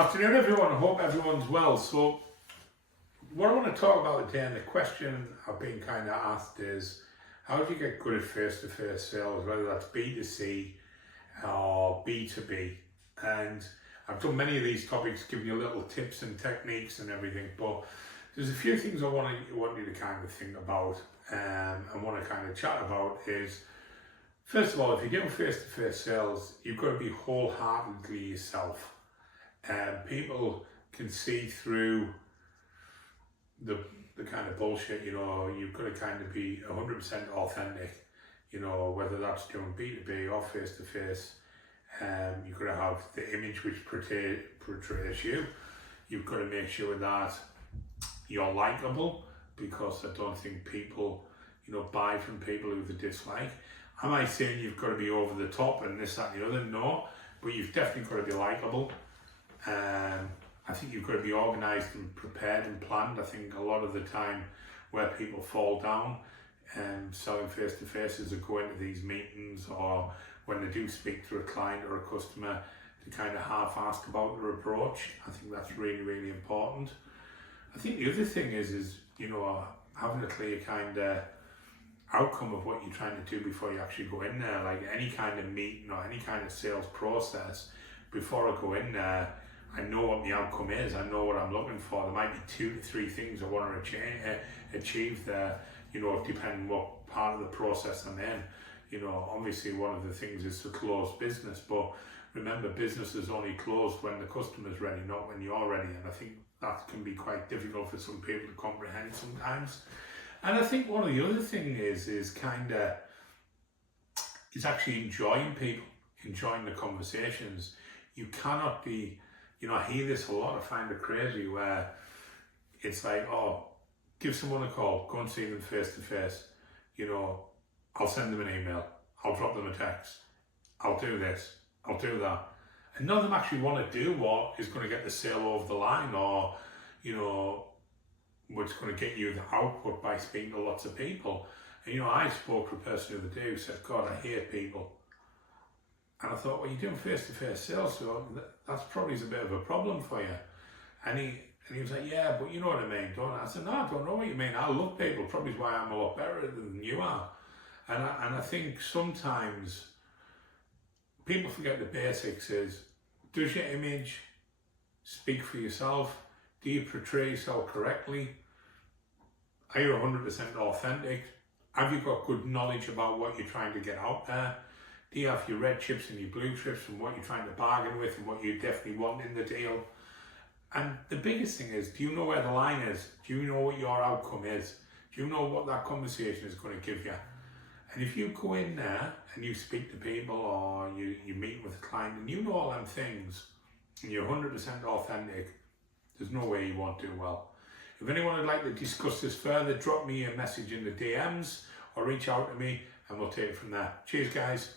Afternoon, everyone. I hope everyone's well. So, what I want to talk about today, and the question I've been kind of asked is, how do you get good at face-to-face sales, whether that's B2C or B2B? And I've done many of these topics, giving you little tips and techniques and everything, but there's a few things I want you to kind of think about and want to kind of chat about is, first of all, if you're doing face-to-face sales, you've got to be wholeheartedly yourself. People can see through the kind of bullshit, you've got to kind of be 100% authentic, whether that's doing B2B or face-to-face. You've got to have the image which portrays you. You've got to make sure that you're likable, because I don't think people, buy from people who they dislike. Am I saying you've got to be over the top and this, that and the other? No, but you've definitely got to be likable. I think you've got to be organised and prepared and planned. I think a lot of the time where people fall down selling face-to-face is they go into these meetings, or when they do speak to a client or a customer, to kind of half-ask about their approach. I think that's really, really important. I think the other thing is having a clear kind of outcome of what you're trying to do before you actually go in there. Like any kind of meeting or any kind of sales process, before I go in there, I know what the outcome is. I know what I'm looking for. There might be 2 to 3 things I want to achieve there, depending what part of the process I'm in. Obviously one of the things is to close business, but remember, business is only closed when the customer's ready, not when you're ready. And I think that can be quite difficult for some people to comprehend sometimes. And I think one of the other things is actually enjoying people, enjoying the conversations. You cannot be, I hear this a lot, I find it crazy, where it's like, oh, give someone a call, go and see them face to face, I'll send them an email, I'll drop them a text, I'll do this, I'll do that. And none of them actually want to do what is going to get the sale over the line, or, what's going to get you the output by speaking to lots of people. And, I spoke to a person the other day who said, God, I hate people. And I thought, well, you're doing face-to-face sales, so that's probably a bit of a problem for you. And he was like, yeah, but you know what I mean, don't I? I said, no, I don't know what you mean. I love people, probably why I'm a lot better than you are. And I think sometimes people forget the basics is, does your image speak for yourself? Do you portray yourself correctly? Are you 100% authentic? Have you got good knowledge about what you're trying to get out there? Do you have your red chips and your blue chips and what you're trying to bargain with and what you definitely want in the deal? And the biggest thing is, do you know where the line is? Do you know what your outcome is? Do you know what that conversation is going to give you? And if you go in there and you speak to people, or you meet with a client and you know all them things and you're 100% authentic, there's no way you won't do well. If anyone would like to discuss this further, drop me a message in the DMs or reach out to me and we'll take it from there. Cheers, guys.